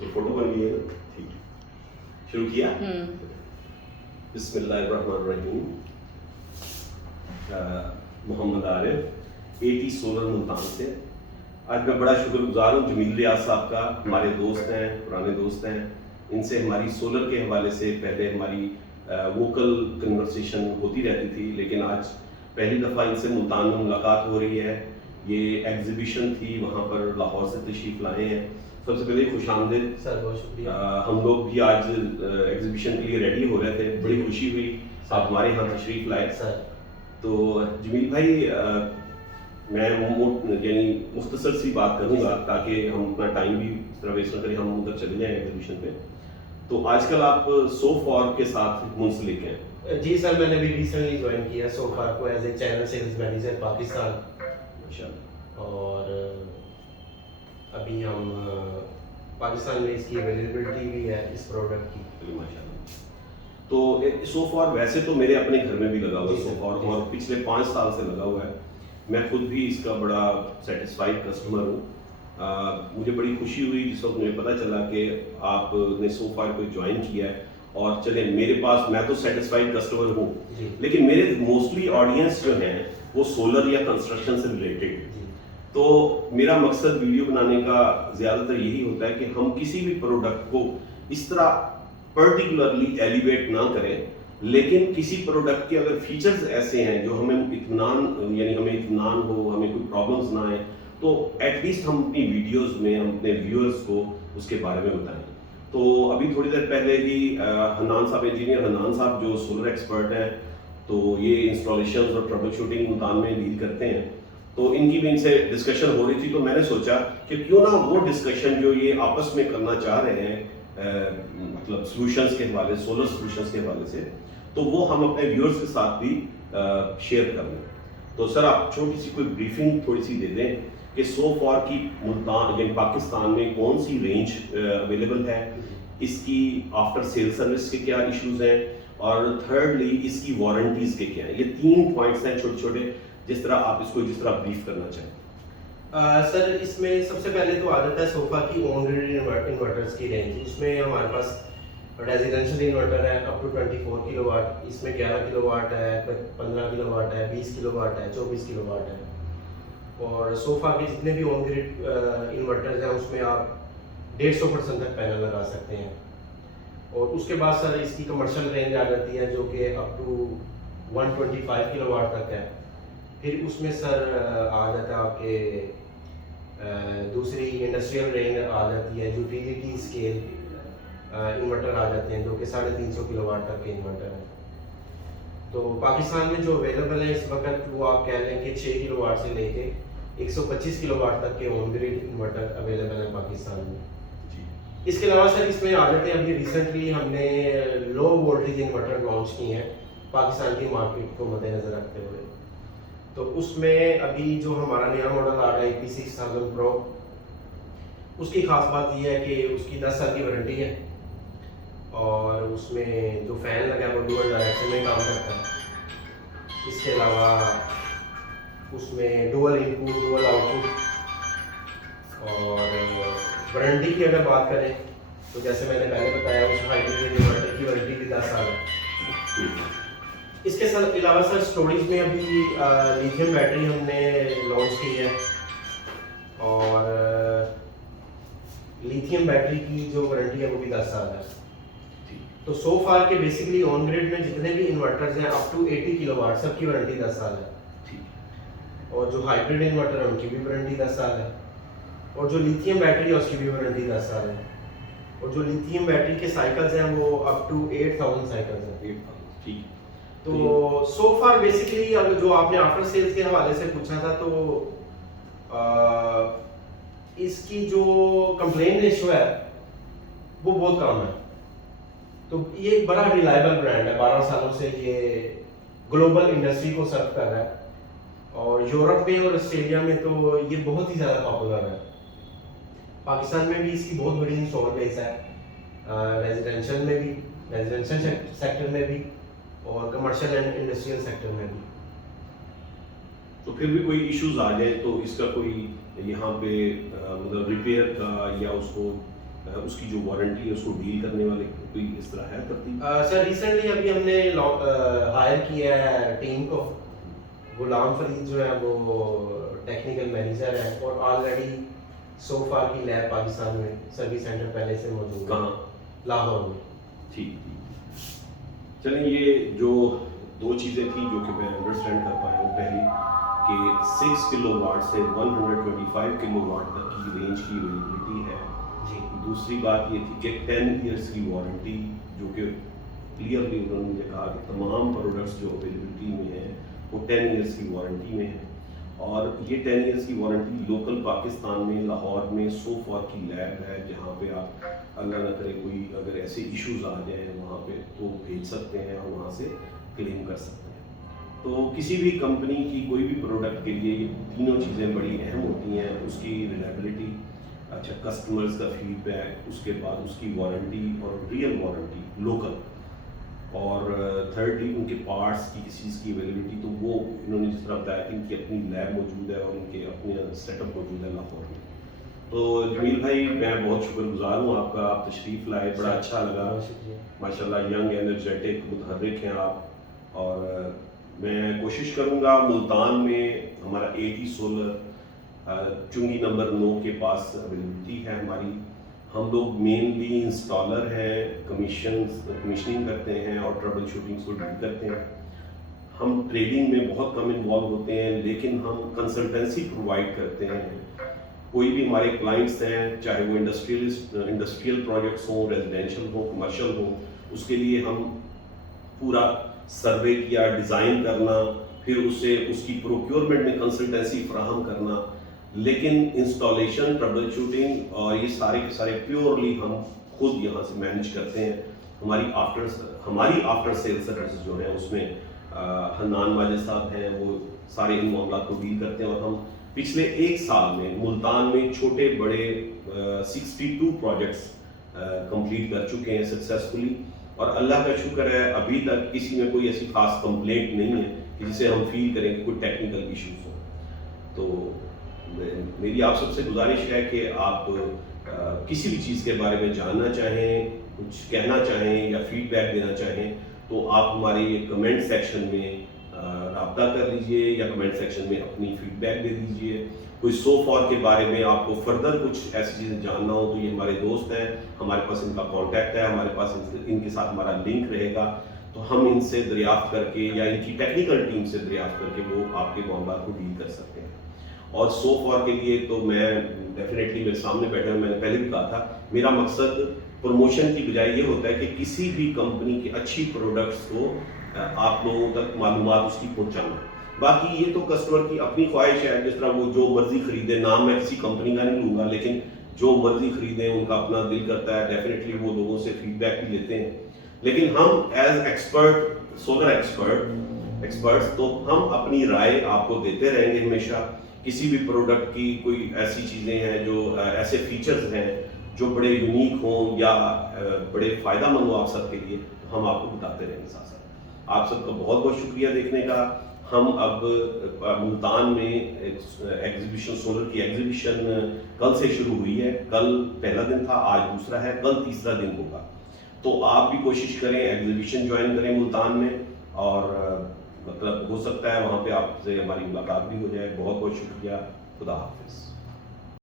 Photo بن گئی ہے نا, ٹھیک ہے, شروع کیا. بسم اللہ الرحمن الرحیم. محمد عارف, AT سولر ملتان سے. آج میں بڑا شکر گزار ہوں جمیل ریاض صاحب کا, ہمارے دوست ہیں, پرانے دوست ہیں. ان سے ہماری سولر کے حوالے سے پہلے ہماری ووکل کنورسیشن ہوتی رہتی تھی, لیکن آج پہلی دفعہ ان سے ملتان میں ملاقات ہو رہی ہے. یہ ایگزیبیشن تھی, وہاں پر لاہور سے تشریف لائے ہیں. سب سے پہلے خوش آمدید سر, بہت شکریہ. ہم لوگ بھی آج ایگزیبیشن کے لیے ریڈی ہو رہے تھے, بڑی خوشی ہوئی آپ ہمارے یہاں تشریف لائے. سر تو جمیل بھائی, میں یعنی مختصر سی بات کروں گا تاکہ ہم اپنا ٹائم بھی اس طرح ویسٹ نہ کریں, ہم ادھر چلے جائیں ایگزیبیشن پہ. تو آج کل آپ سوفار کے ساتھ منسلک ہیں. جی سر, میں نے بھی ریسنٹلی جوائن کیا سوفار کو as a channel sales manager Pakistan. ماشاءاللہ. اور ابھی ہم پاکستان میں اس کی اویلیبلٹی بھی ہے اس پروڈکٹ کی. ماشاءاللہ. تو سوفار ویسے تو میرے اپنے گھر میں بھی لگا ہوا ہے سوفار, اور پچھلے 5 سال سے لگا ہوا ہے. میں خود بھی اس کا بڑا سیٹسفائیڈ کسٹمر ہوں. مجھے بڑی خوشی ہوئی جس وقت مجھے پتہ چلا کہ آپ نے سوفار کو جوائن کیا ہے. اور چلیں, میرے پاس, میں تو سیٹسفائیڈ کسٹمر ہوں, لیکن میرے موسٹلی آڈینس جو ہیں وہ سولر یا کنسٹرکشن سے ریلیٹڈ. تو میرا مقصد ویڈیو بنانے کا زیادہ تر یہی ہوتا ہے کہ ہم کسی بھی پروڈکٹ کو اس طرح پرٹیکولرلی ایلیویٹ نہ کریں, لیکن کسی پروڈکٹ کے اگر فیچرز ایسے ہیں جو ہمیں اطمینان, یعنی ہمیں اطمینان ہو, ہمیں کوئی پرابلمز نہ آئیں, تو ایٹ لیسٹ ہم اپنی ویڈیوز میں ہم اپنے ویورز کو اس کے بارے میں بتائیں. تو ابھی تھوڑی دیر پہلے ہی حنان صاحب, انجینئر حنان صاحب جو سولر ایکسپرٹ ہیں, تو یہ انسٹالیشنز اور ٹربل شوٹنگ ملتان میں ڈیل کرتے ہیں, تو ان کی بھی ان سے ڈسکشن ہو رہی تھی. تو میں نے سوچا کہ کیوں نہ وہ ڈسکشن جو یہ آپس میں کرنا چاہ رہے ہیں, مطلب سولوشنز کے حوالے, سولر سولوشنز کے حوالے سے, تو وہ ہم اپنے ویورز کے ساتھ بھی شیئر کر لیں. تو سر, آپ چھوٹی سی کوئی بریفنگ تھوڑی سی دے دیں کہ سوفار کی ملتان یعنی پاکستان میں کون سی رینج اویلیبل ہے, اس کی آفٹر سیل سروس کے کیا ایشوز ہیں, اور تھرڈلی اس کی وارنٹیز کے کیا ہیں. یہ 3 پوائنٹس ہیں چھوٹے چھوٹے, جس طرح آپ اس کو جس طرح بریف کرنا چاہیں. سر, اس میں سب سے پہلے تو آ جاتا ہے سوفا کی اون گریڈ انورٹرز کی رینج. اس میں ہمارے پاس ریزیڈینشل انورٹر ہے اپ ٹو 24 کلو واٹ, اس میں 11 کلو واٹ ہے, 15 کلو واٹ ہے, 20 کلو واٹ ہے, 24 کلو واٹ ہے. اور سوفا کے جتنے بھی اون گریڈ انورٹرز ہیں اس میں آپ 150% تک پینل لگا سکتے ہیں. اور اس کے بعد سر اس کی کمرشل رینج آ جاتی ہے جو کہ اپ ٹو 125 کلو واٹ تک ہے. پھر اس میں سر آ جاتا ہے آپ کے دوسری انڈسٹریل رینج آ جاتی ہے, یوٹیلیٹی اسکیل انورٹر آ جاتے ہیں جو کہ 350 کلو واٹ تک کے انورٹر ہیں. تو پاکستان میں جو اویلیبل ہے اس وقت وہ آپ کہہ لیں کہ 6 کلو واٹ سے لے کے 125 کلو واٹ تک کے آن گریڈ انورٹر اویلیبل ہیں پاکستان میں. اس کے علاوہ سر اس میں آ جاتے ہیں, ابھی ریسنٹلی ہم نے لو وولٹیج انورٹر لانچ کی ہیں پاکستان کی مارکیٹ کو مد نظر رکھتے ہوئے. تو اس میں ابھی جو ہمارا نیا ماڈل آ رہا ہے AP6000 Pro, اس کی خاص بات یہ ہے کہ اس کی 10 سال کی وارنٹی ہے, اور اس میں جو فین لگا ہے وہ ڈوئل ڈائریکشن میں کام کرتا ہے. اس کے علاوہ اس میں ڈوئل ان پٹ ڈوئل آؤٹ پٹ. اور وارنٹی کی اگر بات کریں تو جیسے میں نے پہلے بتایا اس ہائیبریڈ انورٹر کی وارنٹی بھی 10 سال ہے. اس کے علاوہ سر اسٹوریج میں ابھی لیتھیم بیٹری ہم نے لانچ کی ہے, اور لیتھیم بیٹری کی جو وارنٹی ہے وہ بھی 10 سال ہے. تو سو فار کے بیسکلی آن گریڈ میں جتنے بھی انورٹرز ہیں اپ ٹو 80 کلو واٹ سب کی وارنٹی 10 سال ہے. اور جو ہائیبریڈ انورٹر ہے ان کی بھی وارنٹی 10 سال ہے, اور جو لیتھیم بیٹری ہے اس کی بھی وارنٹی 10 سال ہے. اور جو لیتھیم بیٹری کے سائیکلز ہیں وہ اپ ٹو 8000 سائیکلز ہیں. تو سو فار بیسکلی جو آپ نے آفٹر سیلز کے حوالے سے پوچھا تھا, تو اس کی جو کمپلین ریشو ہے وہ بہت کم ہے. تو یہ ایک بڑا ریلائبل برانڈ ہے, 12 سالوں سے یہ گلوبل انڈسٹری کو سرو کر رہا ہے, اور یورپ میں اور آسٹریلیا میں تو یہ بہت ہی زیادہ پاپولر ہے. پاکستان میں بھی اس کی بہت بڑی انسٹال بیس ہے, ریزیڈینشل میں بھی, ریزیڈینشل سیکٹر میں بھی, اور کمرشل اینڈ انڈسٹریل سیکٹر میں بھی. تو پھر بھی کوئی ایشوز آ جائے تو اس کا کوئی یہاں پہ مطلب ریپیئر کا یا اس کو اس کی جو وارنٹی ہے اس کو ڈیل کرنے والے کوئی اس طرح ہے ترتیب؟ سر ریسنٹلی ابھی ہم نے ہائر کیا ہے ٹیم کو. غلام فرید جو ہے وہ ٹیکنیکل مینیجر ہے اور آلریڈی سوفا کی لیب پاکستان میں سروس سینٹر پہلے سے موجود ہے. کہاں؟ لاہور میں. ٹھیک. چلیں یہ جو دو چیزیں تھیں جو کہ میں انڈرسٹینڈ کر پایا ہوں، پہلی کہ 6 کلو واٹ سے 125 کلو واٹ تک کی رینج کی اویلیبلٹی ہے. جی. دوسری بات یہ تھی کہ 10 ایئرس کی وارنٹی، جو کہ کلیئرلی انہوں نے مجھے کہا کہ تمام پروڈکٹس جو اویلیبلٹی میں ہیں وہ 10 ایئرس کی وارنٹی میں ہے. اور یہ 10 ایئرس کی وارنٹی لوکل پاکستان میں لاہور میں سوفا کی لیب ہے، جہاں پہ آپ اللہ نہ کرے کوئی اگر ایسے ایشوز آ جائیں وہاں پہ تو بھیج سکتے ہیں اور وہاں سے کلیم کر سکتے ہیں. تو کسی بھی کمپنی کی کوئی بھی پروڈکٹ کے لیے یہ تینوں چیزیں بڑی اہم ہوتی ہیں، اس کی ریلائبلٹی، اچھا کسٹمرز کا فیڈ بیک، اس کے بعد اس کی وارنٹی اور ریئل وارنٹی لوکل، اور تھرڈلی ان کے پارٹس کی کسی چیز کی اویلیبلٹی. تو وہ انہوں نے جس طرح بتایا کہ ان کی اپنی لیب موجود ہے اور ان کے اپنے سیٹ اپ موجود ہے لاہور میں. تو جمیل بھائی میں بہت شکر گزار ہوں آپ کا، آپ تشریف لائے، بڑا اچھا لگا. ماشاء اللہ ینگ انرجیٹک متحرک ہیں آپ. اور میں کوشش کروں گا ملتان میں ہمارا AT سولر چنگی نمبر 9 کے پاس اویلیبلٹی ہے ہماری. ہم لوگ مینلی انسٹالر ہیں، کمیشننگ کرتے ہیں اور ٹربل شوٹنگ کو ڈیل کرتے ہیں. ہم ٹریڈنگ میں بہت کم انوالو ہوتے ہیں، لیکن ہم کنسلٹنسی پرووائڈ کرتے ہیں. کوئی بھی ہمارے کلائنٹس ہیں، چاہے وہ انڈسٹریل پروجیکٹس ہوں، ریزیڈینشیل ہوں، کمرشل ہوں، اس کے لیے ہم پورا سروے کیا، ڈیزائن کرنا، پھر اسے اس کی پروکیورمنٹ میں کنسلٹنسی فراہم کرنا. لیکن انسٹالیشن، ٹربل شوٹنگ اور یہ سارے کے سارے پیورلی ہم خود یہاں سے مینیج کرتے ہیں. ہماری آفٹر سیل سروسز جو ہیں اس میں حنان ماجد صاحب ہیں، وہ سارے ان معاملات کو ڈیل کرتے ہیں. اور ہم پچھلے 1 سال میں ملتان میں چھوٹے بڑے 62 پروجیکٹس کمپلیٹ کر چکے ہیں سکسیزفلی. اور اللہ کا شکر ہے ابھی تک کسی میں کوئی ایسی خاص کمپلینٹ نہیں ہے کہ جسے ہم فیل کریں کہ کوئی ٹیکنیکل ایشوز ہوں. تو میری آپ سب سے گزارش ہے کہ آپ کسی بھی چیز کے بارے میں جاننا چاہیں، کچھ کہنا چاہیں یا فیڈ بیک دینا چاہیں تو آپ ہماری کمنٹ سیکشن میں رابطہ کر لیجئے یا کمنٹ سیکشن میں اپنی فیڈ بیک دے دیجئے. کوئی سوفار کے بارے میں آپ کو فردر کچھ ایسی چیزیں جاننا ہو تو یہ ہمارے دوست ہیں، ہمارے پاس ان کا کانٹیکٹ ہے، ہمارے پاس ان کے ساتھ ہمارا لنک رہے گا. تو ہم ان سے دریافت کر کے یا ان کی ٹیکنیکل ٹیم سے دریافت کر کے وہ آپ کے معاملات کو ڈیل کر سکتے ہیں. اور سوفار کے لیے تو میں ڈیفینیٹلی میرے سامنے بیٹھا ہوں، میں نے پہلے بھی کہا تھا میرا مقصد پروموشن کی بجائے یہ ہوتا ہے کہ کسی بھی کمپنی کی اچھی پروڈکٹس کو آپ لوگوں تک معلومات اس کی پہنچانا. باقی یہ تو کسٹمر کی اپنی خواہش ہے، جس طرح وہ جو مرضی خریدے، نام میں کسی کمپنی کا نہیں لوں گا، لیکن جو مرضی خریدیں ان کا اپنا دل کرتا ہے، ڈیفینیٹلی وہ لوگوں سے فیڈ بیک بھی لیتے ہیں. لیکن ہم ایز ایکسپرٹ، سولر ایکسپرٹس تو ہم اپنی رائے آپ کو دیتے رہیں گے ہمیشہ. کسی بھی پروڈکٹ کی کوئی ایسی چیزیں ہیں جو ایسے فیچرز ہیں جو بڑے یونیک ہوں یا بڑے فائدہ مند ہوں آپ سب کے لیے، تو ہم آپ کو بتاتے رہیں گے ساتھ ساتھ. آپ سب کا بہت بہت شکریہ دیکھنے کا. ہم اب ملتان میں ایگزیبیشن، سولر کی ایگزیبیشن کل سے شروع ہوئی ہے. کل پہلا دن تھا، آج دوسرا ہے، کل تیسرا دن ہوگا. تو آپ بھی کوشش کریں ایگزیبیشن جوائن کریں ملتان میں، اور مطلب ہو سکتا ہے وہاں پہ آپ سے ہماری ملاقات بھی ہو جائے. بہت بہت شکریہ. خدا حافظ.